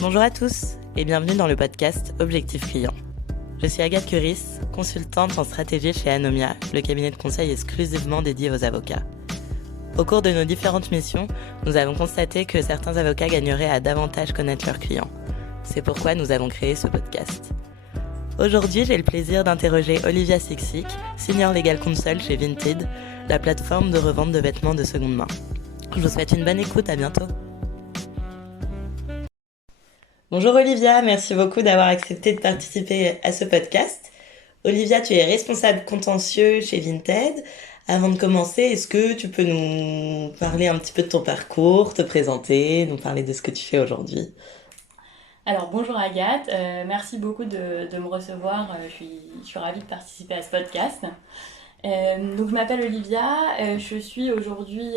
Bonjour à tous et bienvenue dans le podcast Objectif Client. Je suis Agathe Curis, consultante en stratégie chez Anomia, le cabinet de conseil exclusivement dédié aux avocats. Au cours de nos différentes missions, nous avons constaté que certains avocats gagneraient à davantage connaître leurs clients. C'est pourquoi nous avons créé ce podcast. Aujourd'hui, j'ai le plaisir d'interroger Olivia Siksik, Senior Legal Counsel chez Vinted, la plateforme de revente de vêtements de seconde main. Je vous souhaite une bonne écoute, à bientôt. Bonjour Olivia, merci beaucoup d'avoir accepté de participer à ce podcast. Olivia, tu es responsable contentieux chez Vinted. Avant de commencer, est-ce que tu peux nous parler un petit peu de ton parcours, te présenter, nous parler de ce que tu fais aujourd'hui? Alors bonjour Agathe, merci beaucoup de me recevoir, je suis ravie de participer à ce podcast. Donc je m'appelle Olivia, je suis aujourd'hui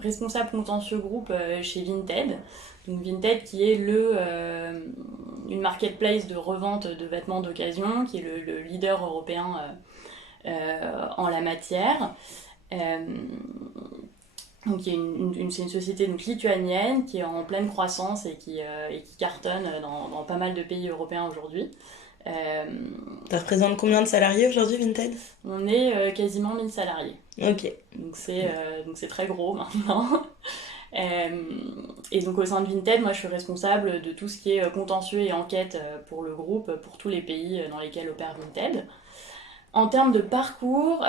responsable contentieux groupe chez Vinted. Donc Vinted qui est une marketplace de revente de vêtements d'occasion, qui est le leader européen en la matière. Euh, donc, c'est une société donc, lituanienne qui est en pleine croissance et qui cartonne dans pas mal de pays européens aujourd'hui. Euh, Ça représente combien de salariés aujourd'hui, Vinted? on est quasiment 1000 salariés. Ok. Donc c'est très gros maintenant. Euh, et donc au sein de Vinted, moi je suis responsable de tout ce qui est contentieux et enquête pour le groupe, pour tous les pays dans lesquels opère Vinted. En termes de parcours,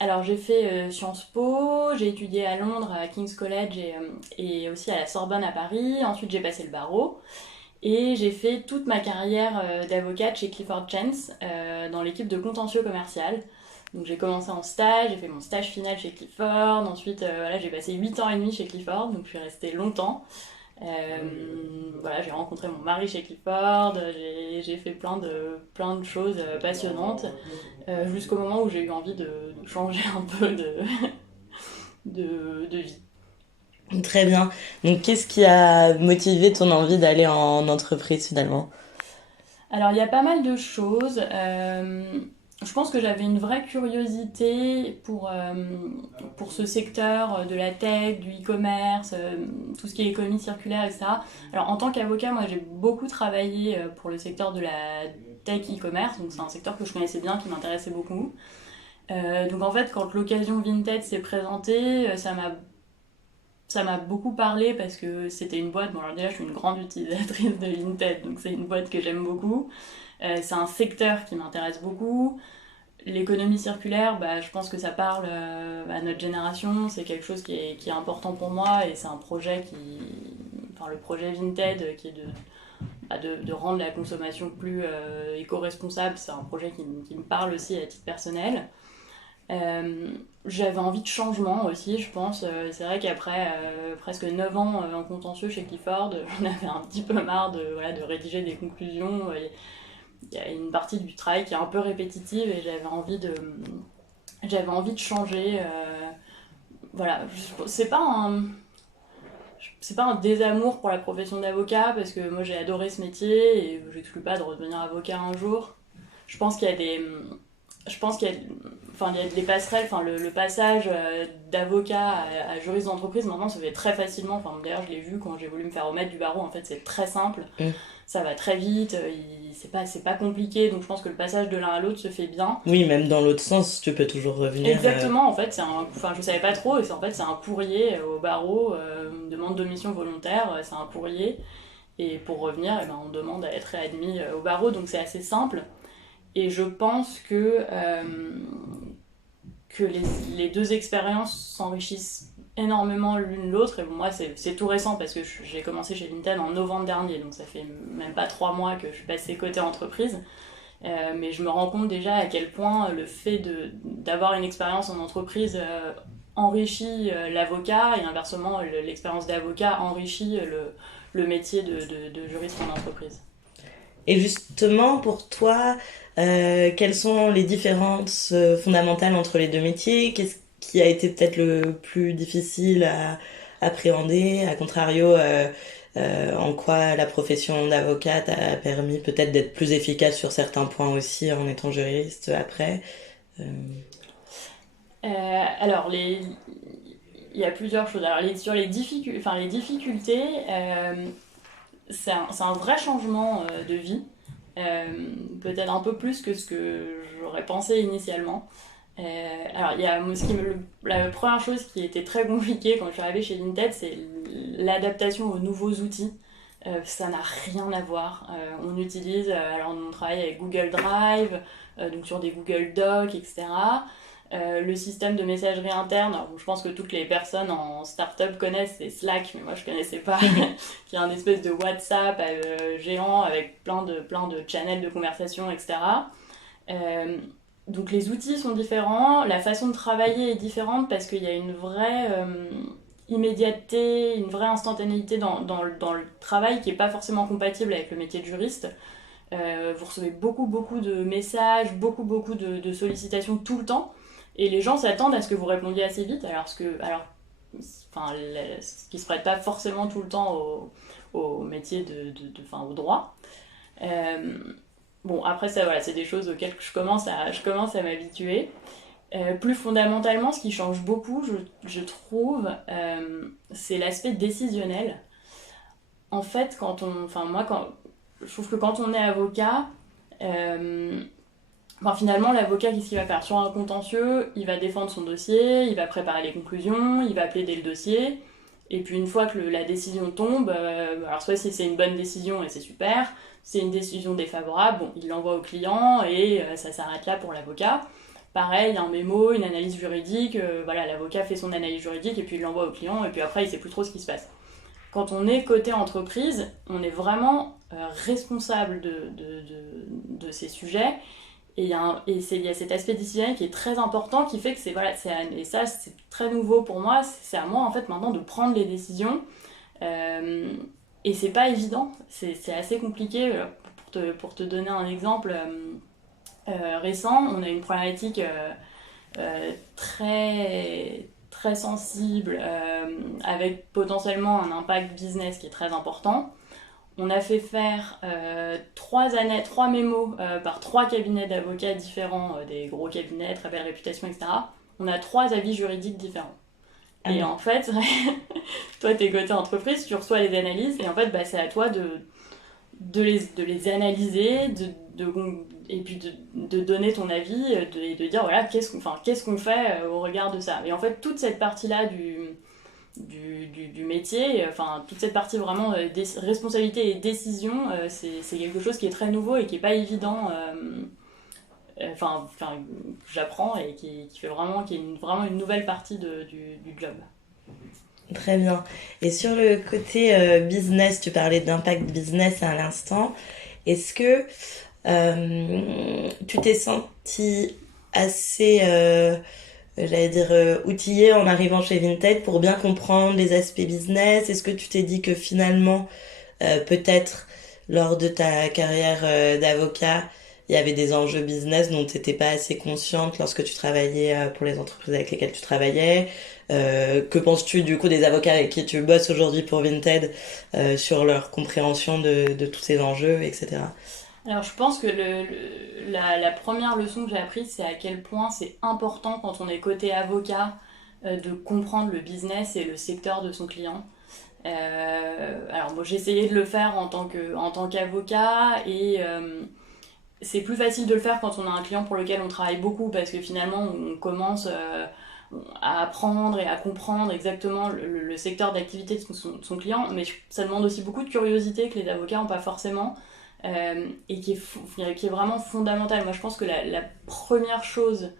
alors j'ai fait Sciences Po, j'ai étudié à Londres, à King's College et aussi à la Sorbonne à Paris. Ensuite j'ai passé le barreau et j'ai fait toute ma carrière d'avocate chez Clifford Chance dans l'équipe de contentieux commercial. Donc j'ai commencé en stage, j'ai fait mon stage final chez Clifford, ensuite voilà, j'ai passé 8 ans et demi chez Clifford, donc je suis restée longtemps. Voilà, j'ai rencontré mon mari chez Clifford, j'ai fait plein de choses passionnantes jusqu'au moment où j'ai eu envie de changer un peu de vie. Très bien. Donc, qu'est-ce qui a motivé ton envie d'aller en entreprise finalement? Alors il y a pas mal de choses. Je pense que j'avais une vraie curiosité pour ce secteur de la tech, du e-commerce, tout ce qui est économie circulaire, etc. Alors en tant qu'avocat, moi j'ai beaucoup travaillé pour le secteur de la tech e-commerce, donc c'est un secteur que je connaissais bien, qui m'intéressait beaucoup. Donc en fait, quand l'occasion Vinted s'est présentée, ça m'a beaucoup parlé parce que c'était une boîte. Bon, alors déjà, je suis une grande utilisatrice de Vinted, donc c'est une boîte que j'aime beaucoup. C'est un secteur qui m'intéresse beaucoup. L'économie circulaire, bah, je pense que ça parle à notre génération. C'est quelque chose qui est important pour moi et c'est un projet enfin, le projet Vinted qui est de rendre la consommation plus éco-responsable. C'est un projet qui me parle aussi à titre personnel. Euh, J'avais envie de changement aussi, je pense. C'est vrai qu'après presque 9 ans en contentieux chez Clifford, j'en avais un petit peu marre voilà, de rédiger des conclusions. Il y a une partie du travail qui est un peu répétitive et j'avais envie de changer. Voilà, c'est pas un désamour pour la profession d'avocat parce que moi j'ai adoré ce métier et j'exclus pas de redevenir avocat un jour. Je pense qu'il y a des, je pense qu'il y a, enfin, il y a des passerelles, enfin, le passage d'avocat à juriste d'entreprise, maintenant, se fait très facilement. Enfin, d'ailleurs, je l'ai vu quand j'ai voulu me faire remettre du barreau, en fait, c'est très simple. Mm. Ça va très vite, c'est pas compliqué, donc je pense que le passage de l'un à l'autre se fait bien. Oui, même dans l'autre sens, tu peux toujours revenir. Exactement, en fait, enfin, je savais pas trop, et en fait, c'est un pourrier au barreau, une demande d'omission volontaire, c'est un pourrier, et pour revenir, eh ben, on demande à être réadmis au barreau, donc c'est assez simple. Et je pense que les deux expériences s'enrichissent énormément l'une l'autre. Et bon, moi, c'est tout récent parce que j'ai commencé chez Vinted en novembre dernier, donc ça fait même pas 3 mois que je suis passée côté entreprise. Mais je me rends compte déjà à quel point le fait d'avoir une expérience en entreprise enrichit l'avocat et inversement, l'expérience d'avocat enrichit le métier de juriste en entreprise. Et justement, pour toi, quelles sont les différences fondamentales entre les deux métiers? Qu'est-ce qui a été peut-être le plus difficile à appréhender? À contrario, en quoi la profession d'avocate a permis peut-être d'être plus efficace sur certains points aussi en étant juriste après? Euh, Alors, il y a plusieurs choses. Alors, sur les difficultés, c'est un vrai changement de vie, peut-être un peu plus que ce que j'aurais pensé initialement. Alors, il y a, moi, la première chose qui était très compliquée quand je suis arrivée chez Vinted, c'est l'adaptation aux nouveaux outils. Ça n'a rien à voir. On utilise, alors on travaille avec Google Drive, donc sur des Google Docs, etc. Le système de messagerie interne, alors, je pense que toutes les personnes en start-up connaissent, c'est Slack, mais moi je connaissais pas, qui est un espèce de WhatsApp géant avec plein de channels de conversation, etc. Euh, donc les outils sont différents, la façon de travailler est différente parce qu'il y a une vraie immédiateté, une vraie instantanéité dans le travail qui n'est pas forcément compatible avec le métier de juriste. Vous recevez beaucoup de messages, beaucoup de sollicitations tout le temps. Et les gens s'attendent à ce que vous répondiez assez vite, enfin, ce qui ne se prête pas forcément tout le temps au métier enfin, au droit. Euh, bon, après, ça, voilà, c'est des choses auxquelles je commence à m'habituer. Plus fondamentalement, ce qui change beaucoup, je trouve, c'est l'aspect décisionnel. En fait, je trouve que quand on est avocat, euh, enfin, finalement, l'avocat, qu'est-ce qu'il va faire? Sur un contentieux, il va défendre son dossier, il va préparer les conclusions, il va plaider le dossier. Et puis une fois que la décision tombe, alors soit si c'est une bonne décision et c'est super, c'est une décision défavorable, bon, il l'envoie au client et ça s'arrête là pour l'avocat. Pareil, un mémo, une analyse juridique, voilà, l'avocat fait son analyse juridique et puis il l'envoie au client et puis après il sait plus trop ce qui se passe. Quand on est côté entreprise, on est vraiment responsable de ces sujets et il y a cet aspect décisionnel qui est très important qui fait que voilà, et ça c'est très nouveau pour moi, c'est à moi en fait maintenant de prendre les décisions euh, et c'est pas évident, c'est assez compliqué. Pour te donner un exemple récent, on a une problématique très sensible avec potentiellement un impact business qui est très important. On a fait faire trois mémos par trois cabinets d'avocats différents, des gros cabinets, très belle réputation, etc. On a trois avis juridiques différents. Ah Et oui. en fait, toi, t'es côté entreprise, tu reçois les analyses, et en fait, bah, c'est à toi de les analyser, et puis de donner ton avis, et de dire, voilà, qu'est-ce qu'on fait au regard de ça. Et en fait, toute cette partie-là du métier, enfin toute cette partie vraiment responsabilité et décision, c'est quelque chose qui est très nouveau et qui est pas évident. J'apprends et qui est vraiment une nouvelle partie du job. Très bien. Et sur le côté business, tu parlais d'impact business à l'instant. Est-ce que tu t'es senti assez, j'allais dire, outillé en arrivant chez Vinted pour bien comprendre les aspects business? Est-ce que tu t'es dit que finalement, peut-être lors de ta carrière d'avocat, il y avait des enjeux business dont tu n'étais pas assez consciente lorsque tu travaillais pour les entreprises avec lesquelles tu travaillais? Que penses-tu du coup des avocats avec qui tu bosses aujourd'hui pour Vinted sur leur compréhension de tous ces enjeux, etc. Alors je pense que la première leçon que j'ai apprise, c'est à quel point c'est important quand on est côté avocat de comprendre le business et le secteur de son client. Alors moi j'ai essayé de le faire en tant qu'avocat et c'est plus facile de le faire quand on a un client pour lequel on travaille beaucoup parce que finalement on commence à apprendre et à comprendre exactement le secteur d'activité de son client, mais ça demande aussi beaucoup de curiosité que les avocats n'ont pas forcément et qui est vraiment fondamentale. Moi je pense que la première chose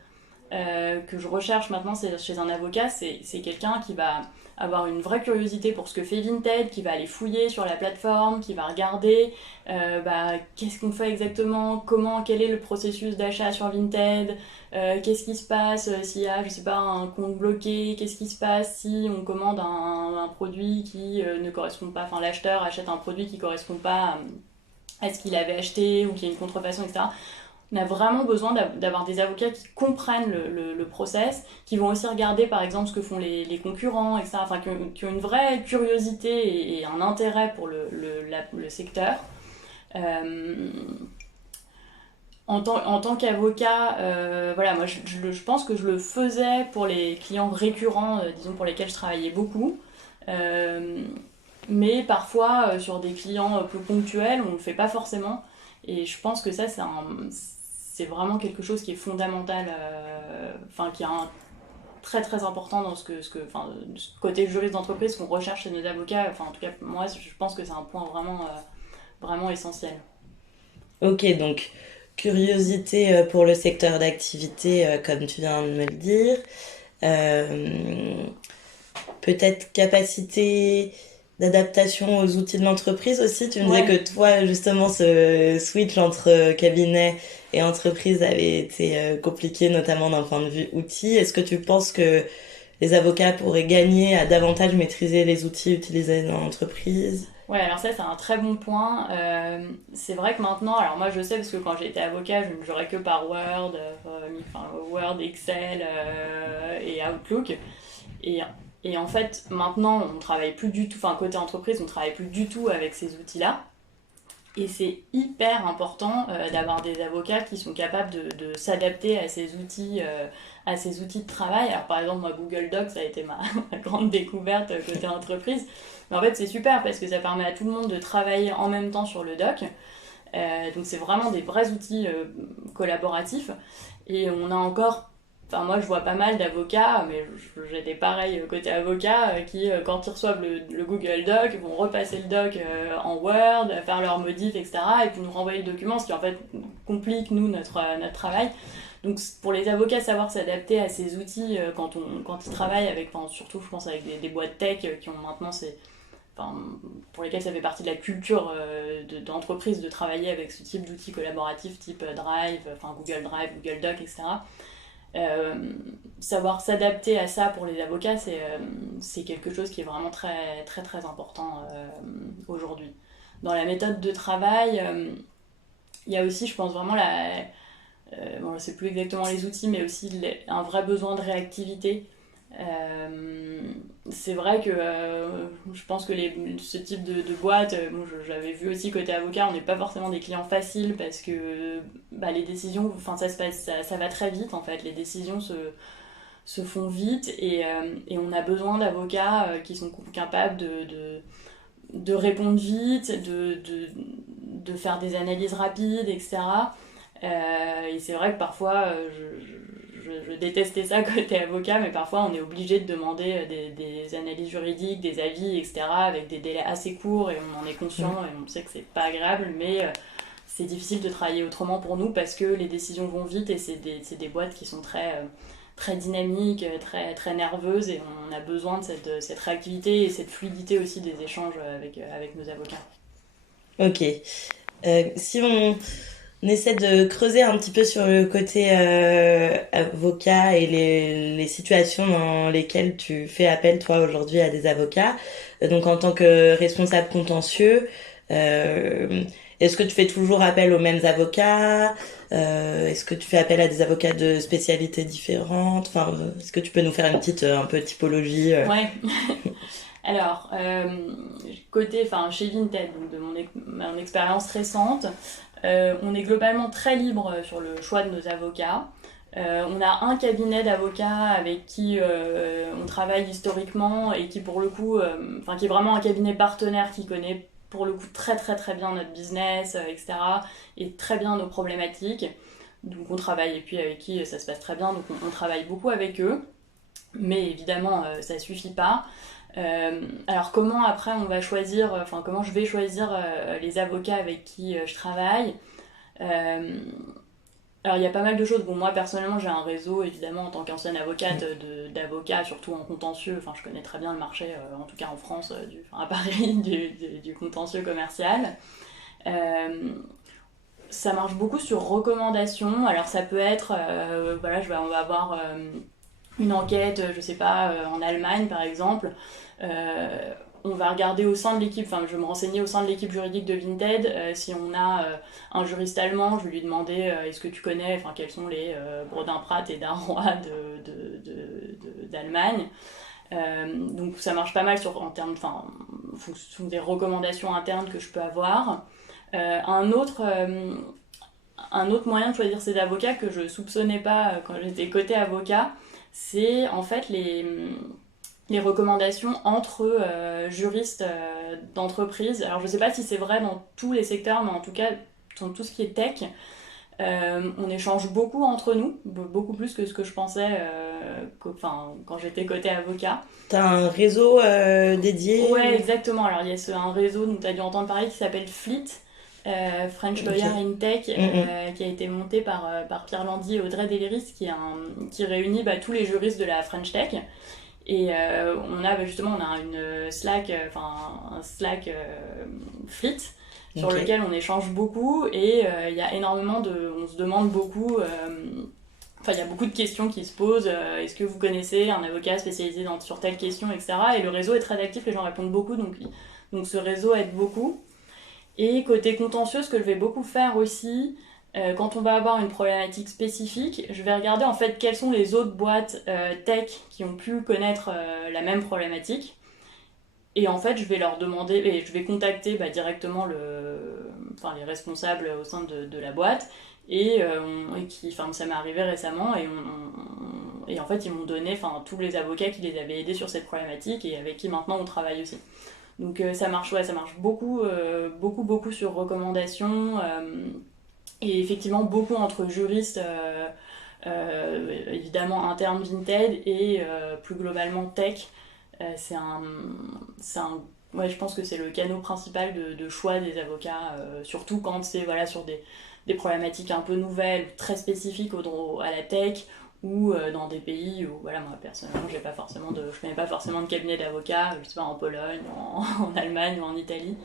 que je recherche maintenant chez un avocat, c'est quelqu'un qui va avoir une vraie curiosité pour ce que fait Vinted, qui va aller fouiller sur la plateforme, qui va regarder qu'est-ce qu'on fait exactement, quel est le processus d'achat sur Vinted, qu'est-ce qui se passe s'il y a, je sais pas, un compte bloqué, qu'est-ce qui se passe si on commande un produit qui ne correspond pas, enfin l'acheteur achète un produit qui ne correspond pas à ce qu'il avait acheté ou qu'il y a une contrefaçon, etc. On a vraiment besoin d'avoir des avocats qui comprennent le process, qui vont aussi regarder par exemple ce que font les concurrents, etc. Enfin, qui ont une vraie curiosité et un intérêt pour le secteur. Euh, en tant qu'avocat, voilà, moi je pense que je le faisais pour les clients récurrents, disons pour lesquels je travaillais beaucoup. Euh, Mais parfois, sur des clients plus ponctuels, on ne le fait pas forcément. Et je pense que ça, c'est vraiment quelque chose qui est fondamental, enfin, qui est très très important dans enfin, ce côté juriste d'entreprise qu'on recherche chez nos avocats. Enfin, en tout cas, moi, je pense que c'est un point vraiment essentiel. Ok, donc curiosité pour le secteur d'activité, comme tu viens de me le dire. Euh, Peut-être capacité d'adaptation aux outils de l'entreprise aussi. Tu me disais Ouais. que toi, justement, ce switch entre cabinet et entreprise avait été compliqué, notamment d'un point de vue outils. Est-ce que tu penses que les avocats pourraient gagner à davantage maîtriser les outils utilisés dans l'entreprise? Ouais, alors ça, c'est un très bon point. C'est vrai que maintenant, alors moi je sais parce que quand j'étais avocat, je ne jurais que par Word, enfin, Word, Excel et Outlook. Et, et en fait, maintenant, on travaille plus du tout, enfin côté entreprise, on travaille plus du tout avec ces outils-là. Et c'est hyper important d'avoir des avocats qui sont capables de s'adapter à ces outils de travail. Alors par exemple, moi, Google Docs, ça a été ma grande découverte côté entreprise. Mais en fait, c'est super parce que ça permet à tout le monde de travailler en même temps sur le doc. Donc c'est vraiment des vrais outils collaboratifs. Et on a encore, enfin moi je vois pas mal d'avocats, mais j'étais pareil côté avocat, qui quand ils reçoivent le Google Doc, vont repasser le doc en Word, faire leurs modifs, etc. Et puis nous renvoyer le document, ce qui en fait complique nous notre travail. Donc pour les avocats, savoir s'adapter à ces outils quand ils travaillent avec, enfin, surtout je pense avec des boîtes tech qui ont maintenant enfin, pour lesquels ça fait partie de la culture d'entreprise de travailler avec ce type d'outils collaboratifs type Drive, enfin Google Drive, Google Doc, etc. Euh, Savoir s'adapter à ça pour les avocats, c'est quelque chose qui est vraiment très très très important aujourd'hui. Dans la méthode de travail, il y a aussi, je pense vraiment bon, je sais plus exactement les outils, mais aussi un vrai besoin de réactivité. Euh, c'est vrai que je pense que ce type de boîte, bon, j'avais vu aussi côté avocat, on n'est pas forcément des clients faciles parce que bah, les décisions, enfin ça se passe, ça va très vite en fait, les décisions se font vite et on a besoin d'avocats qui sont capables de répondre vite, de faire des analyses rapides, etc. Et c'est vrai que parfois, je détestais ça côté avocat, mais parfois on est obligé de demander des analyses juridiques, des avis, etc., avec des délais assez courts, et on en est conscient, et on sait que c'est pas agréable, mais c'est difficile de travailler autrement pour nous parce que les décisions vont vite, et c'est des boîtes qui sont très dynamiques, très nerveuses, et on a besoin de cette réactivité et cette fluidité aussi des échanges avec nos avocats. Ok. Si on essaie de creuser un petit peu sur le côté avocat et les situations dans lesquelles tu fais appel, toi, aujourd'hui, à des avocats. Donc, en tant que responsable contentieux, euh, est-ce que tu fais toujours appel aux mêmes avocats? Est-ce que tu fais appel à des avocats de spécialités différentes? Enfin, est-ce que tu peux nous faire une petite un peu typologie Ouais. Alors, côté, enfin, chez Vinted, donc de mon expérience récente, on est globalement très libre sur le choix de nos avocats. On a un cabinet d'avocats avec qui on travaille historiquement et qui pour le coup, enfin qui est vraiment un cabinet partenaire qui connaît pour le coup très très très bien notre business, etc. et très bien nos problématiques. Donc on travaille et puis avec qui ça se passe très bien, donc on travaille beaucoup avec eux. Mais évidemment, ça suffit pas. Alors comment après on va choisir, enfin comment je vais choisir les avocats avec qui je travaille. Euh, alors il y a pas mal de choses. Bon moi personnellement j'ai un réseau évidemment en tant qu'ancienne avocate d'avocats, surtout en contentieux. Enfin je connais très bien le marché, en tout cas en France, enfin, à Paris, du contentieux commercial. Euh, Ça marche beaucoup sur recommandation. Alors ça peut être, voilà, on va avoir une enquête, je sais pas, en Allemagne par exemple. Euh, on va regarder au sein de l'équipe, enfin je vais me renseigner au sein de l'équipe juridique de Vinted, si on a un juriste allemand, je vais lui demander est-ce que tu connais, enfin quels sont les Brodin-Pratt et Darrois d'Allemagne. Donc ça marche pas mal en termes, enfin, en fonction des recommandations internes que je peux avoir. Euh, un autre euh, un autre moyen de choisir ses avocats que je soupçonnais pas quand j'étais côté avocat, c'est en fait les recommandations entre juristes d'entreprise. Alors je ne sais pas si c'est vrai dans tous les secteurs, mais en tout cas dans tout ce qui est tech, on échange beaucoup entre nous, beaucoup plus que ce que je pensais quand j'étais côté avocat. T'as un réseau dédié Ouais, ou... exactement. Alors il y a un réseau dont tu as dû entendre parler qui s'appelle Fleet, French Lawyer Ok. in Tech, Mm, qui a été monté par Pierre Landy et Audrey Deliris, qui réunit tous les juristes de la French Tech. Et on a une Slack, un Slack Fleet sur ok. lequel on échange beaucoup et il y a on se demande beaucoup, il y a beaucoup de questions qui se posent. Est-ce que vous connaissez un avocat spécialisé sur telle question, etc. Et le réseau est très actif, les gens répondent beaucoup, donc ce réseau aide beaucoup. Et côté contentieux, ce que je vais beaucoup faire aussi, quand on va avoir une problématique spécifique, je vais regarder en fait quelles sont les autres boîtes tech qui ont pu connaître la même problématique. Et en fait, je vais leur demander, et je vais contacter directement les responsables au sein de la boîte. Ça m'est arrivé récemment, et en fait, ils m'ont donné tous les avocats qui les avaient aidés sur cette problématique et avec qui maintenant on travaille aussi. Donc ça marche, ouais, ça marche beaucoup, beaucoup sur recommandation. Et effectivement, beaucoup entre juristes, évidemment internes Vinted et plus globalement tech. C'est un ouais, je pense que c'est le canal principal de choix des avocats, surtout quand c'est sur des problématiques un peu nouvelles, très spécifiques à la tech, ou dans des pays où, voilà, moi personnellement, je connais pas forcément de cabinet d'avocats, je sais pas, en Pologne, en Allemagne ou en Italie,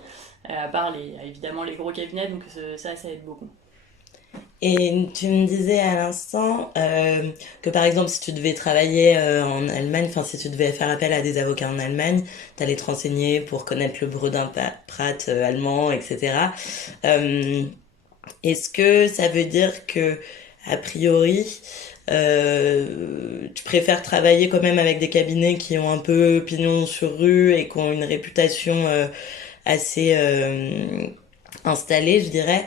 à part évidemment les gros cabinets, donc ça aide beaucoup. Et tu me disais à l'instant que par exemple si tu devais travailler en Allemagne, enfin si tu devais faire appel à des avocats en Allemagne, t'allais te renseigner pour connaître le Prat allemand, etc. Euh, Est-ce que ça veut dire que a priori tu préfères travailler quand même avec des cabinets qui ont un peu pignon sur rue et qui ont une réputation assez installée, je dirais.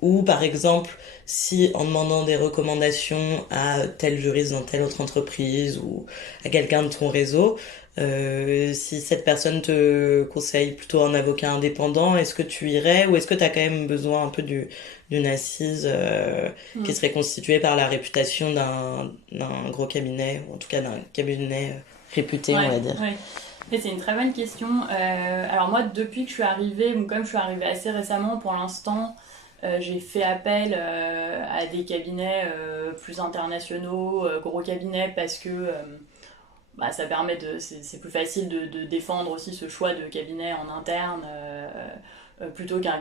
Ou par exemple, si en demandant des recommandations à tel juriste dans telle autre entreprise ou à quelqu'un de ton réseau, si cette personne te conseille plutôt un avocat indépendant, est-ce que tu irais ou est-ce que tu as quand même besoin un peu d'une assise qui Mm. serait constituée par la réputation d'un gros cabinet, ou en tout cas d'un cabinet réputé, on Ouais, va dire. ouais. Et c'est une très bonne question. Alors moi, depuis que je suis arrivée, bon, comme je suis arrivée assez récemment, pour l'instant, j'ai fait appel à des cabinets plus internationaux, gros cabinets, parce que ça permet c'est plus facile de défendre aussi ce choix de cabinet en interne, plutôt qu'un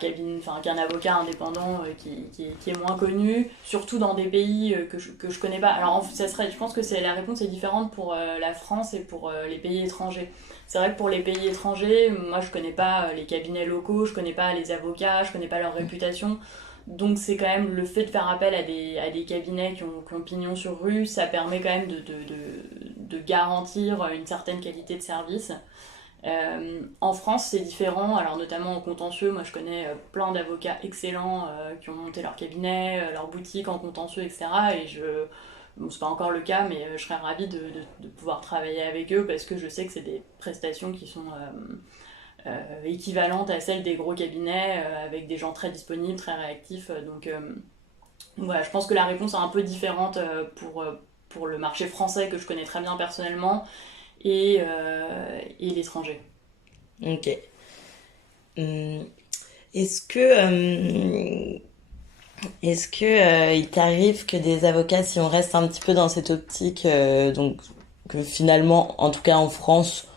avocat indépendant qui est moins connu, surtout dans des pays que je connais pas. Alors je pense que la réponse est différente pour la France et pour les pays étrangers. C'est vrai que pour les pays étrangers, moi je connais pas les cabinets locaux, je connais pas les avocats, je connais pas leur réputation. Donc c'est quand même le fait de faire appel à des cabinets qui ont pignon sur rue, ça permet quand même de garantir une certaine qualité de service. En France, c'est différent, alors notamment en contentieux. Moi, je connais plein d'avocats excellents qui ont monté leur cabinet, leur boutique en contentieux, etc. Bon, c'est pas encore le cas, mais je serais ravie de pouvoir travailler avec eux parce que je sais que c'est des prestations qui sont équivalentes à celles des gros cabinets avec des gens très disponibles, très réactifs. Voilà, je pense que la réponse est un peu différente pour le marché français que je connais très bien personnellement et l'étranger. Ok. Hum, Est-ce que il t'arrive que des avocats, si on reste un petit peu dans cette optique, donc que finalement, en tout cas en France,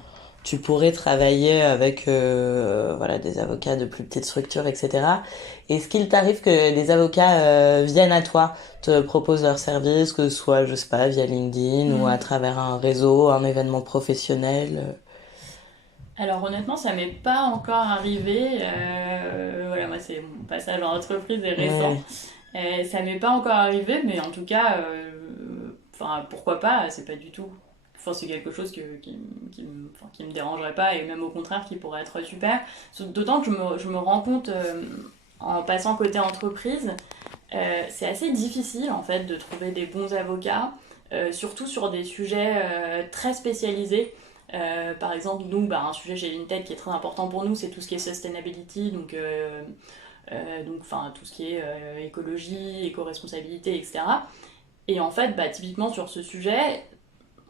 tu pourrais travailler avec voilà des avocats de plus petites structures, etc. Est-ce qu'il t'arrive que les avocats viennent à toi, te proposent leurs services, que ce soit, je sais pas, via LinkedIn ou à Mm. travers un réseau, un événement professionnel? Alors honnêtement, ça m'est pas encore arrivé. Voilà, moi c'est mon passage en entreprise est récent. Ouais. Ça m'est pas encore arrivé, mais en tout cas, pourquoi pas, c'est pas du tout. Enfin, c'est quelque chose qui me dérangerait pas et même au contraire qui pourrait être super. D'autant que je me rends compte en passant côté entreprise, c'est assez difficile en fait de trouver des bons avocats. surtout sur des sujets très spécialisés. Par exemple, nous, un sujet chez Vinted qui est très important pour nous, c'est tout ce qui est sustainability, donc tout ce qui est écologie, éco-responsabilité, etc. Et en fait, typiquement sur ce sujet,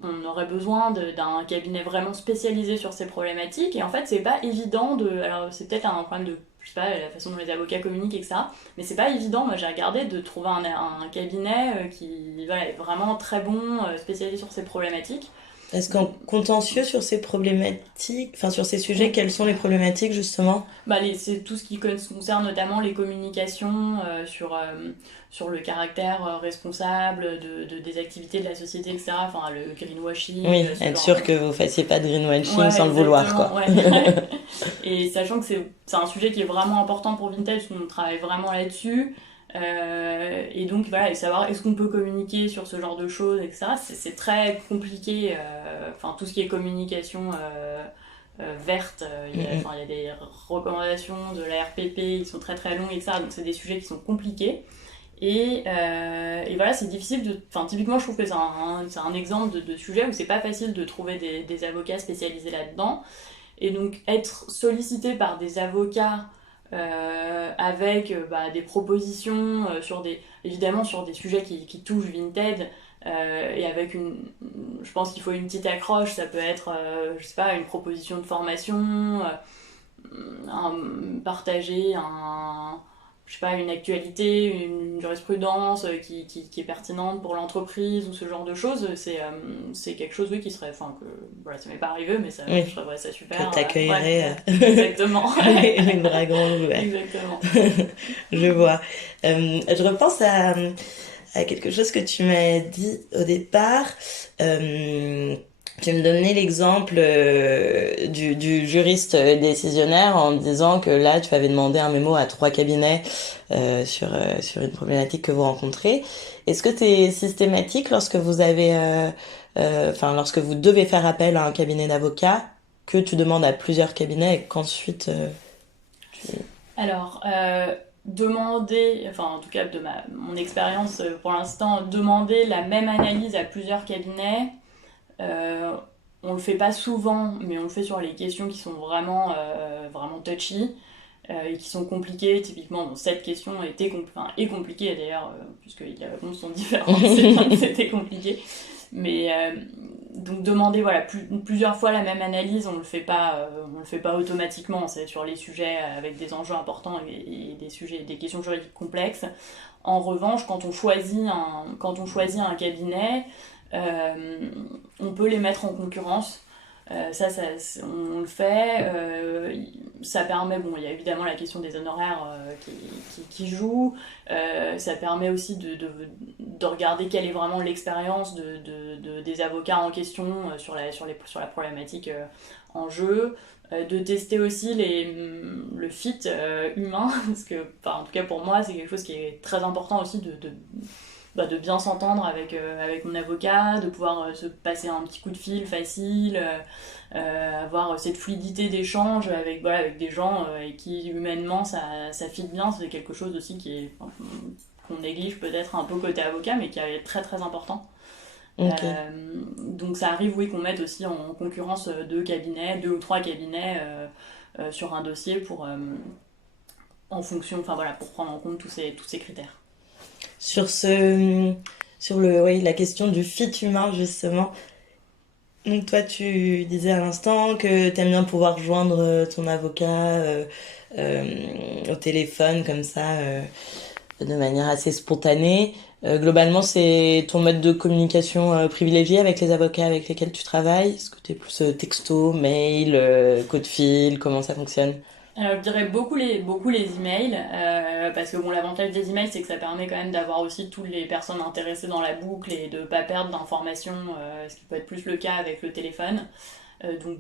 on aurait besoin d'un cabinet vraiment spécialisé sur ces problématiques. Et en fait, c'est pas évident de. Alors, c'est peut-être un problème de, je sais pas, la façon dont les avocats communiquent, etc. Mais c'est pas évident, moi j'ai regardé, de trouver un cabinet qui est vraiment très bon, spécialisé sur ces problématiques. Est-ce qu'en contentieux sur ces problématiques, enfin sur ces sujets, quelles sont les problématiques justement? C'est tout ce qui concerne notamment les communications sur le caractère responsable des activités de la société, etc. Enfin, le greenwashing. Oui, être sûr que vous fassiez pas de greenwashing sans le vouloir, quoi. Ouais. Et sachant que c'est un sujet qui est vraiment important pour Vinted, parce qu'on travaille vraiment là-dessus. Et donc et savoir est-ce qu'on peut communiquer sur ce genre de choses, etc. C'est très compliqué. Tout ce qui est communication verte, il y a des recommandations de la RPP, ils sont très très longs, etc. Donc c'est des sujets qui sont compliqués. Et voilà, c'est difficile typiquement, je trouve que c'est un exemple de sujet où c'est pas facile de trouver des avocats spécialisés là-dedans. Et donc être sollicité par des avocats avec des propositions évidemment sur des sujets qui touchent Vinted, et avec je pense qu'il faut une petite accroche. Ça peut être je sais pas, une proposition de formation, partager je sais pas, une actualité, une jurisprudence qui est pertinente pour l'entreprise ou ce genre de choses. C'est quelque chose, oui, qui serait, voilà, ça m'est pas arrivé, mais oui. Je trouverais ça super. Que t'accueillerais. Exactement. Les bras grands ouverts. Exactement. Je vois. Je repense à quelque chose que tu m'as dit au départ. Tu me donnais l'exemple du juriste décisionnaire en disant que là, tu avais demandé un mémo à 3 cabinets sur une problématique que vous rencontrez. Est-ce que c'est systématique lorsque vous avez, lorsque vous devez faire appel à un cabinet d'avocats, que tu demandes à plusieurs cabinets et qu'ensuite Alors, demander, en tout cas de mon expérience pour l'instant, demander la même analyse à plusieurs cabinets, on le fait pas souvent, mais on le fait sur les questions qui sont vraiment touchy et qui sont compliquées. Typiquement, cette question est compliquée d'ailleurs, puisque les réponses sont différentes, c'était compliqué. Mais donc demander plusieurs fois la même analyse, on le fait pas automatiquement. C'est sur les sujets avec des enjeux importants et des questions juridiques complexes. En revanche, quand on choisit un cabinet, on peut les mettre en concurrence. On le fait. Ça permet, il y a évidemment la question des honoraires qui joue. Ça permet aussi de regarder quelle est vraiment l'expérience des avocats en question sur la problématique en jeu. De tester aussi le fit humain, parce que, en tout cas pour moi, c'est quelque chose qui est très important aussi de bien s'entendre avec mon avocat, de pouvoir se passer un petit coup de fil facile, avoir cette fluidité d'échange avec des gens et qui humainement ça fit bien. C'est quelque chose aussi qu'on néglige peut-être un peu côté avocat, mais qui est très très important. Okay. Donc ça arrive, oui, qu'on mette aussi en concurrence 2 ou 3 cabinets sur un dossier en fonction, pour prendre en compte tous ces critères. Sur la question du fit humain, justement. Donc toi, tu disais à l'instant que tu aimes bien pouvoir joindre ton avocat au téléphone comme ça, de manière assez spontanée. Globalement, c'est ton mode de communication privilégié avec les avocats avec lesquels tu travailles? Est-ce que tu es plus texto, mail, coup de fil? Comment ça fonctionne? Alors, je dirais beaucoup les emails, parce que l'avantage des emails, c'est que ça permet quand même d'avoir aussi toutes les personnes intéressées dans la boucle et de pas perdre d'informations, ce qui peut être plus le cas avec le téléphone. Donc,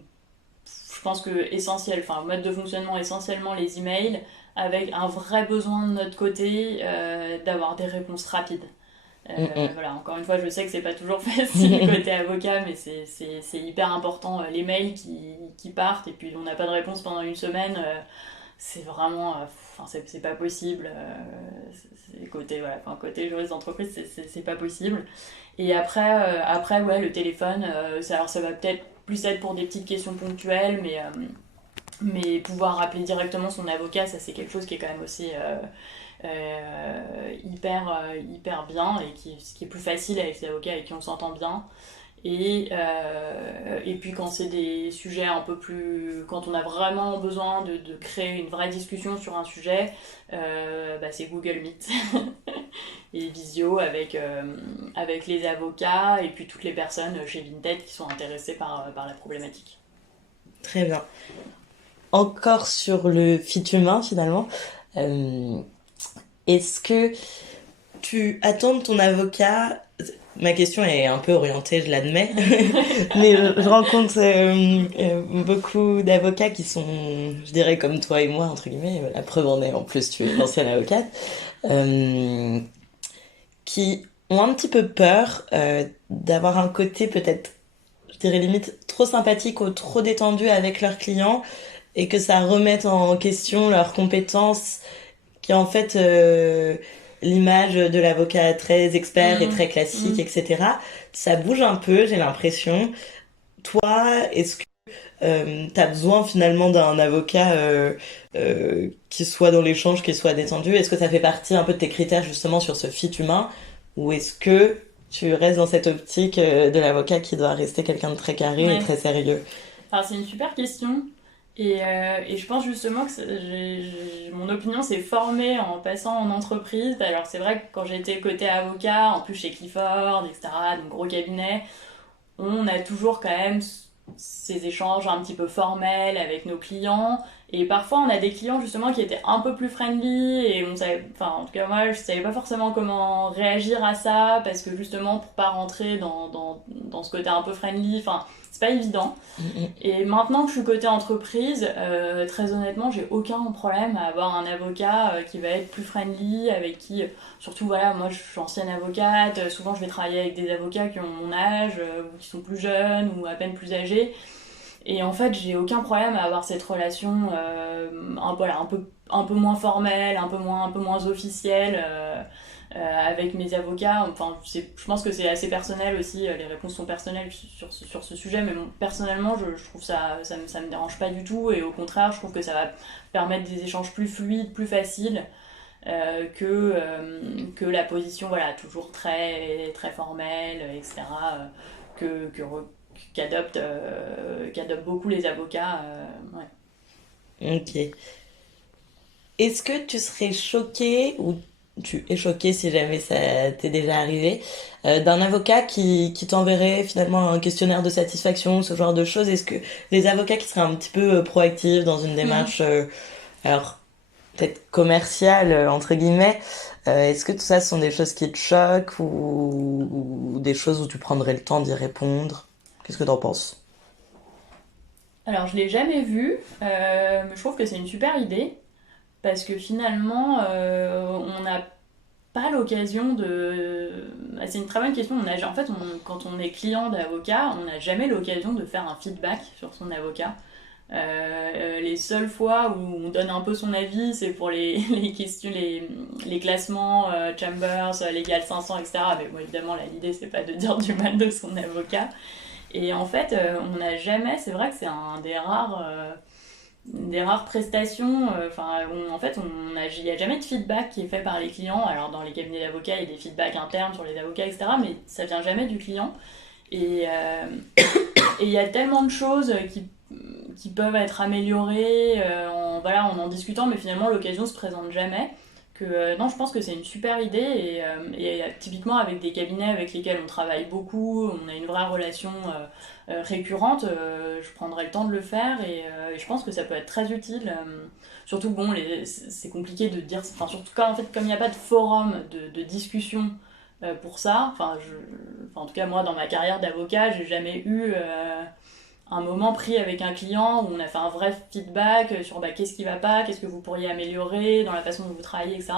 je pense que mode de fonctionnement essentiellement les emails, avec un vrai besoin de notre côté d'avoir des réponses rapides. Voilà, encore une fois, je sais que c'est pas toujours facile côté avocat, mais c'est hyper important. Les mails qui partent et puis on n'a pas de réponse pendant une semaine, c'est vraiment, c'est pas possible. Côté, voilà, côté juriste d'entreprise, c'est pas possible. Et après ouais, le téléphone, alors ça va peut-être plus être pour des petites questions ponctuelles, mais pouvoir appeler directement son avocat, ça c'est quelque chose qui est quand même aussi hyper bien et ce qui est plus facile avec les avocats avec qui on s'entend bien. Et puis quand c'est des sujets un peu plus... Quand on a vraiment besoin de créer une vraie discussion sur un sujet, c'est Google Meet et Visio avec les avocats et puis toutes les personnes chez Vinted qui sont intéressées par la problématique. Très bien. Encore sur le fit humain finalement, est-ce que tu attends de ton avocat... Ma question est un peu orientée, je l'admets, mais je rencontre beaucoup d'avocats qui sont, je dirais, comme toi et moi, entre guillemets, la preuve en est, en plus, tu es l'ancienne avocate, qui ont un petit peu peur d'avoir un côté peut-être, je dirais limite, trop sympathique ou trop détendu avec leurs clients et que ça remette en question leurs compétences qui en fait l'image de l'avocat très expert et très classique, etc. Ça bouge un peu, j'ai l'impression. Toi, est-ce que t'as besoin finalement d'un avocat qui soit dans l'échange, qui soit détendu? Est-ce que ça fait partie un peu de tes critères justement sur ce fit humain? Ou est-ce que tu restes dans cette optique de l'avocat qui doit rester quelqu'un de très carré et très sérieux? Alors c'est une super question. Et je pense justement que mon opinion s'est formée en passant en entreprise. Alors c'est vrai que quand j'étais côté avocat, en plus chez Clifford, etc., donc gros cabinet, on a toujours quand même ces échanges un petit peu formels avec nos clients. Et parfois on a des clients justement qui étaient un peu plus friendly et on savait, enfin en tout cas moi je savais pas forcément comment réagir à ça parce que justement pour pas rentrer dans ce côté un peu friendly, enfin c'est pas évident. Et maintenant que je suis côté entreprise, très honnêtement, j'ai aucun problème à avoir un avocat qui va être plus friendly, avec qui, surtout voilà, moi je suis ancienne avocate, souvent je vais travailler avec des avocats qui ont mon âge, ou qui sont plus jeunes, ou à peine plus âgés. Et en fait, j'ai aucun problème à avoir cette relation un peu moins formelle, un peu moins officielle. Avec mes avocats. Enfin, je pense que c'est assez personnel aussi, les réponses sont personnelles sur ce sujet, mais bon, personnellement, je trouve ça me dérange pas du tout, et au contraire, je trouve que ça va permettre des échanges plus fluides, plus faciles, que la position, voilà, toujours très, très formelle, etc., que, que, qu'adoptent beaucoup les avocats. Ouais. Ok. Est-ce que tu serais choqué ou tu es choqué si jamais ça t'est déjà arrivé d'un avocat qui t'enverrait finalement un questionnaire de satisfaction, ce genre de choses? Est-ce que les avocats qui seraient un petit peu proactifs dans une démarche, alors peut-être commerciale entre guillemets, est-ce que tout ça ce sont des choses qui te choquent ou des choses où tu prendrais le temps d'y répondre? Qu'est-ce que t'en penses? Alors, je l'ai jamais vu, mais je trouve que c'est une super idée. Parce que finalement, on n'a pas l'occasion de... C'est une très bonne question. En fait, quand on est client d'avocat, on n'a jamais l'occasion de faire un feedback sur son avocat. Les seules fois où on donne un peu son avis, c'est pour les questions, les classements Chambers, Legal 500, etc. Mais bon, évidemment, là, l'idée, c'est pas de dire du mal de son avocat. Et en fait, on n'a jamais... C'est vrai que c'est un des rares prestations, en fait, il n'y a jamais de feedback qui est fait par les clients. Alors, dans les cabinets d'avocats, il y a des feedbacks internes sur les avocats, etc., mais ça vient jamais du client. Et il y a tellement de choses qui peuvent être améliorées en discutant, mais finalement, l'occasion se présente jamais. Non, je pense que c'est une super idée et typiquement avec des cabinets avec lesquels on travaille beaucoup, on a une vraie relation récurrente, je prendrai le temps de le faire et je pense que ça peut être très utile. Surtout, bon, c'est compliqué de dire, enfin, surtout quand, en fait, comme il n'y a pas de forum de discussion pour ça, en tout cas, moi, dans ma carrière d'avocat, j'ai jamais eu un moment pris avec un client où on a fait un vrai feedback sur qu'est-ce qui va pas, qu'est-ce que vous pourriez améliorer dans la façon dont vous travaillez, etc.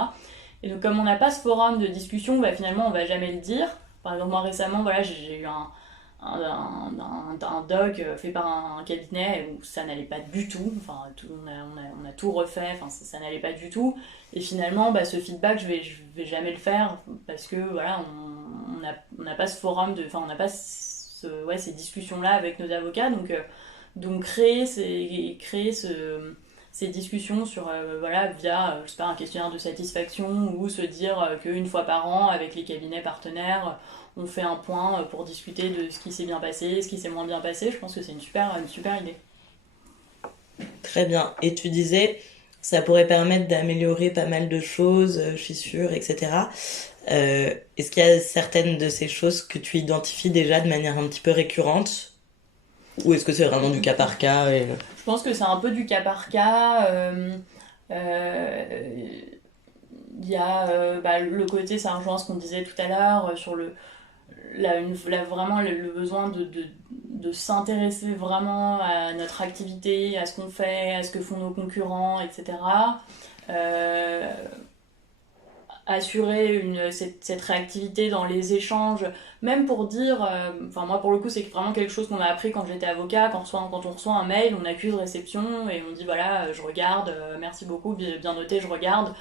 Et donc, comme on n'a pas ce forum de discussion, finalement, on va jamais le dire. Par exemple, moi récemment, voilà, j'ai eu un doc fait par un cabinet où ça n'allait pas du tout. Enfin, on a tout refait, enfin, ça n'allait pas du tout. Et finalement, ce feedback, je vais jamais le faire parce que voilà, on n'a pas ce forum, on n'a pas ces discussions-là avec nos avocats. Donc créer ces discussions sur, voilà, via je sais pas, un questionnaire de satisfaction ou se dire qu'une fois par an, avec les cabinets partenaires, on fait un point pour discuter de ce qui s'est bien passé, ce qui s'est moins bien passé. Je pense que c'est une super idée. Très bien. Et tu disais, ça pourrait permettre d'améliorer pas mal de choses, je suis sûre, etc. Est-ce qu'il y a certaines de ces choses que tu identifies déjà de manière un petit peu récurrente? Ou est-ce que c'est vraiment du cas par cas Je pense que c'est un peu du cas par cas. Il y a le côté, ça rejoint ce qu'on disait tout à l'heure, sur vraiment le besoin de s'intéresser vraiment à notre activité, à ce qu'on fait, à ce que font nos concurrents, etc. Euh, Assurer cette réactivité dans les échanges, même pour dire, enfin moi pour le coup c'est vraiment quelque chose qu'on m'a appris quand j'étais avocat, quand on reçoit un mail, on accuse réception et on dit voilà, je regarde, merci beaucoup, bien noté, je regarde.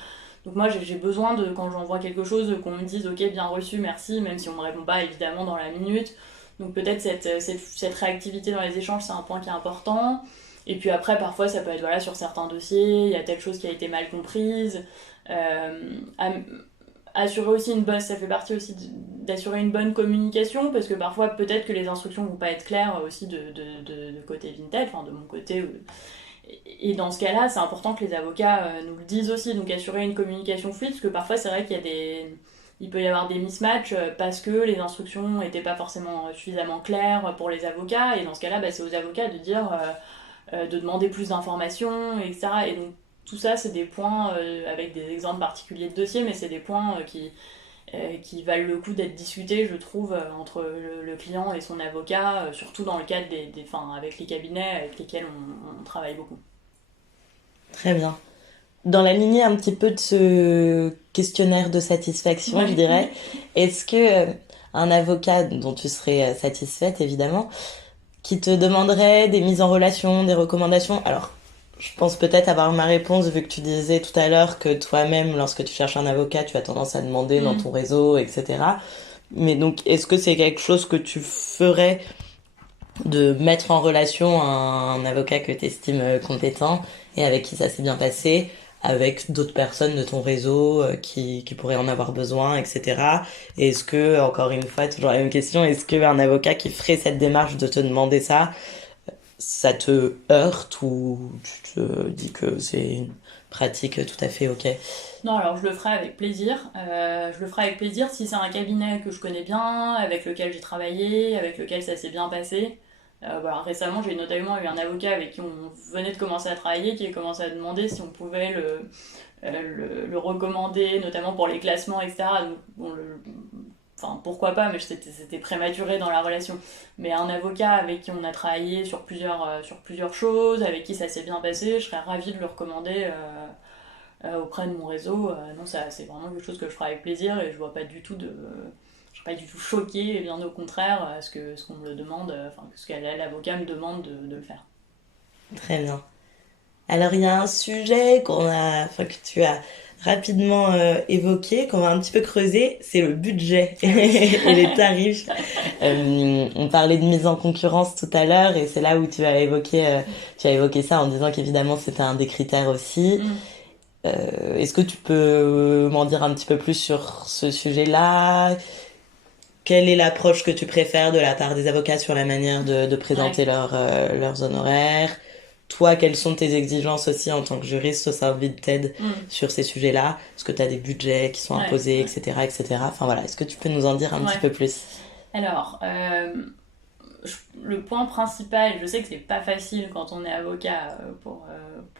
Donc moi j'ai besoin de, quand j'envoie quelque chose, qu'on me dise ok, bien reçu, merci, même si on me répond pas évidemment dans la minute. Donc peut-être cette réactivité dans les échanges, c'est un point qui est important. Et puis après, parfois, ça peut être voilà, sur certains dossiers, il y a telle chose qui a été mal comprise. Euh, Assurer aussi une bonne, ça fait partie aussi d'assurer une bonne communication, parce que parfois, peut-être que les instructions vont pas être claires aussi de côté Vinted, enfin de mon côté. Et dans ce cas-là, c'est important que les avocats nous le disent aussi, donc assurer une communication fluide, parce que parfois, c'est vrai qu'il y a il peut y avoir des mismatchs parce que les instructions n'étaient pas forcément suffisamment claires pour les avocats, et dans ce cas-là, c'est aux avocats de dire, de demander plus d'informations, etc. Et donc tout ça, c'est des points, avec des exemples particuliers de dossiers, mais c'est des points qui valent le coup d'être discutés, je trouve, entre le client et son avocat, surtout dans le cadre avec les cabinets avec lesquels on travaille beaucoup. Très bien. Dans la lignée un petit peu de ce questionnaire de satisfaction, je Ouais. dirais, est-ce que un avocat dont tu serais satisfaite, évidemment, qui te demanderait des mises en relation, des recommandations, alors je pense peut-être avoir ma réponse vu que tu disais tout à l'heure que toi-même, lorsque tu cherches un avocat, tu as tendance à demander dans ton réseau, etc. Mais donc, est-ce que c'est quelque chose que tu ferais de mettre en relation un avocat que tu estimes compétent et avec qui ça s'est bien passé, avec d'autres personnes de ton réseau qui pourraient en avoir besoin, etc. Et est-ce que, encore une fois, toujours la même question, est-ce qu'un avocat qui ferait cette démarche de te demander ça, ça te heurte ou tu te dis que c'est une pratique tout à fait ok? Non, alors je le ferai avec plaisir. Je le ferai avec plaisir si c'est un cabinet que je connais bien, avec lequel j'ai travaillé, avec lequel ça s'est bien passé. Voilà, récemment, j'ai notamment eu un avocat avec qui on venait de commencer à travailler qui a commencé à demander si on pouvait le recommander, notamment pour les classements, etc. Donc, bon, enfin, pourquoi pas, mais c'était prématuré dans la relation. Mais un avocat avec qui on a travaillé sur plusieurs choses, avec qui ça s'est bien passé, je serais ravie de le recommander auprès de mon réseau. Non, ça, c'est vraiment quelque chose que je ferai avec plaisir et je vois pas du tout je serais pas du tout choquée, et bien au contraire, à ce qu'on me le demande, ce que l'avocat me demande de le faire. Très bien. Alors, il y a un sujet que tu as rapidement évoqué, qu'on va un petit peu creuser, c'est le budget et les tarifs. On parlait de mise en concurrence tout à l'heure et c'est là où tu as évoqué ça en disant qu'évidemment c'était un des critères aussi. Est-ce que tu peux m'en dire un petit peu plus sur ce sujet-là? Quelle est l'approche que tu préfères de la part des avocats sur la manière de présenter Ouais. leurs honoraires? Toi, quelles sont tes exigences aussi en tant que juriste au sein de Vinted Mm. sur ces sujets-là? Est-ce que tu as des budgets qui sont Ouais, imposés, ouais. etc., etc. Enfin voilà, est-ce que tu peux nous en dire un petit Ouais. peu plus? Alors, le point principal, je sais que c'est pas facile quand on est avocat pour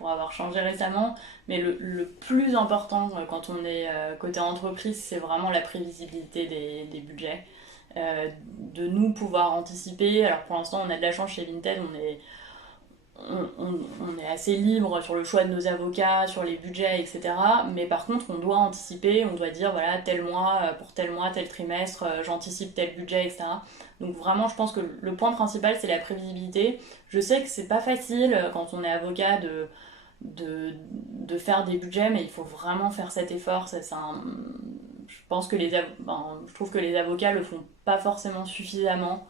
avoir changé récemment, mais le plus important quand on est côté entreprise, c'est vraiment la prévisibilité des budgets. De nous pouvoir anticiper. Alors pour l'instant, on a de la chance chez Vinted, on est assez libre sur le choix de nos avocats, sur les budgets, etc. Mais par contre, on doit anticiper, on doit dire, voilà, tel mois, pour tel mois, tel trimestre, j'anticipe tel budget, etc. Donc vraiment, je pense que le point principal, c'est la prévisibilité. Je sais que c'est pas facile quand on est avocat de faire des budgets, mais il faut vraiment faire cet effort. Je pense que je trouve que les avocats le font pas forcément suffisamment.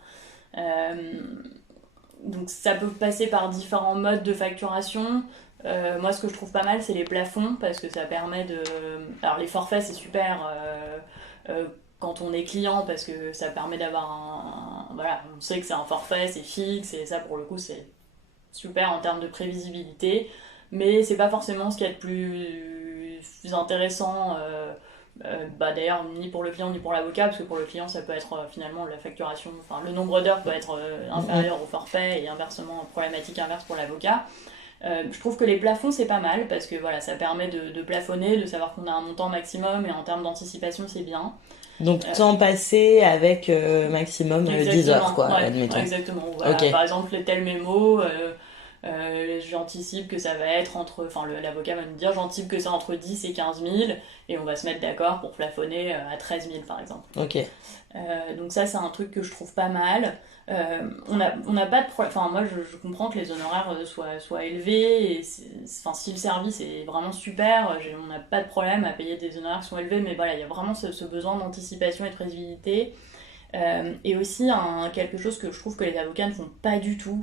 Donc ça peut passer par différents modes de facturation. Moi, ce que je trouve pas mal, c'est les plafonds, parce que ça permet de... Alors les forfaits, c'est super quand on est client, parce que ça permet d'avoir Voilà, on sait que c'est un forfait, c'est fixe, et ça, pour le coup, c'est super en termes de prévisibilité. Mais c'est pas forcément ce qu'il y a de plus intéressant, d'ailleurs, ni pour le client ni pour l'avocat, parce que pour le client, ça peut être finalement la facturation, enfin le nombre d'heures peut être inférieur au forfait, et inversement, problématique inverse pour l'avocat. Je trouve que les plafonds, c'est pas mal, parce que voilà, ça permet de plafonner, de savoir qu'on a un montant maximum, et en termes d'anticipation, c'est bien. Donc temps passé avec maximum 10 heures, quoi, ouais, admettons. Exactement. Voilà, okay. Par exemple, les tel mémo, j'anticipe que ça va être entre... Enfin, l'avocat va me dire, j'anticipe que c'est entre 10 et 15 000, et on va se mettre d'accord pour plafonner à 13 000, par exemple. Ok. Donc ça, c'est un truc que je trouve pas mal. On n'a pas de problème... Enfin, moi, je comprends que les honoraires soient élevés, et si le service est vraiment super, on n'a pas de problème à payer des honoraires qui sont élevés, mais voilà, il y a vraiment ce besoin d'anticipation et de prévisibilité. Et aussi, quelque chose que je trouve que les avocats ne font pas du tout,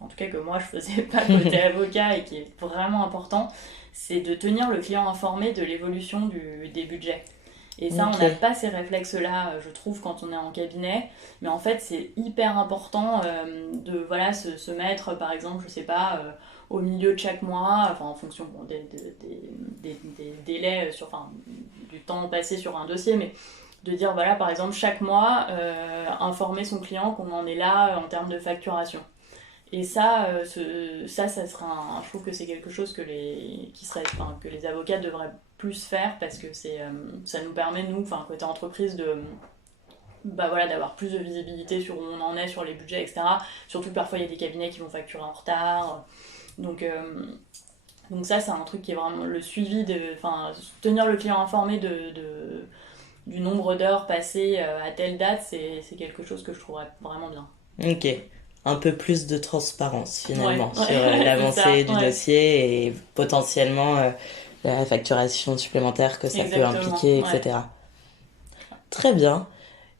en tout cas que moi je faisais pas côté avocat, et qui est vraiment important, c'est de tenir le client informé de l'évolution des budgets. Et ça, okay. On n'a pas ces réflexes-là, je trouve, quand on est en cabinet. Mais en fait, c'est hyper important de se mettre, par exemple, je sais pas, au milieu de chaque mois, en fonction des délais, du temps passé sur un dossier, mais de dire, voilà, par exemple, chaque mois, informer son client qu'on en est là en termes de facturation. Et ça sera je trouve que c'est quelque chose que les avocats devraient plus faire, parce que ça nous permet, nous, côté entreprise, d'avoir plus de visibilité sur où on en est, sur les budgets, etc. Surtout que parfois il y a des cabinets qui vont facturer en retard. Donc ça, c'est un truc qui est vraiment le suivi, tenir le client informé du nombre d'heures passées à telle date, c'est quelque chose que je trouverais vraiment bien. Ok. Un peu plus de transparence finalement sur l'avancée du dossier, et potentiellement la facturation supplémentaire que ça peut impliquer, etc. Ouais. Très bien.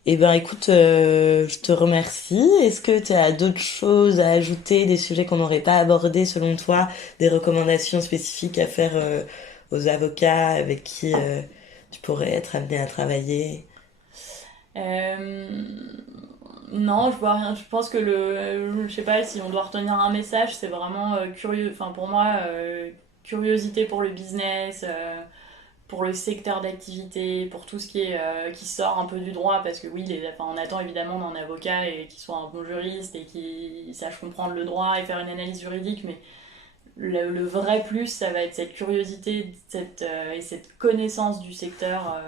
Eh bien écoute, je te remercie. Est-ce que tu as d'autres choses à ajouter, des sujets qu'on n'aurait pas abordés selon toi, des recommandations spécifiques à faire aux avocats avec qui tu pourrais être amené à travailler ? Non, je vois rien. Je pense que je sais pas, si on doit retenir un message, c'est vraiment curieux. Pour moi, curiosité pour le business, pour le secteur d'activité, pour tout ce qui sort un peu du droit, parce que oui, on attend évidemment d'un avocat et qu'il soit un bon juriste et qu'il sache comprendre le droit et faire une analyse juridique, mais le vrai plus, ça va être cette curiosité et cette connaissance du secteur.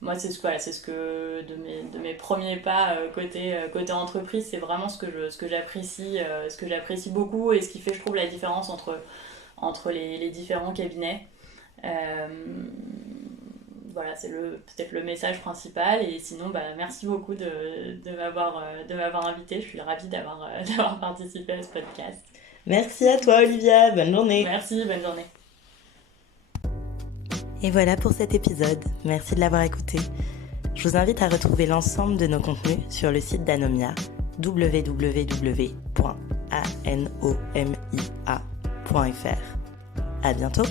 Moi, c'est ce que de mes premiers pas côté entreprise, c'est vraiment ce que j'apprécie beaucoup, et ce qui fait, je trouve, la différence entre les différents cabinets. Voilà, c'est peut-être le message principal. Et sinon, merci beaucoup de m'avoir invité. Je suis ravie d'avoir participé à ce podcast. Merci à toi, Olivia. Bonne journée. Merci, bonne journée. Et voilà pour cet épisode, merci de l'avoir écouté. Je vous invite à retrouver l'ensemble de nos contenus sur le site d'Anomia, www.anomia.fr. À bientôt.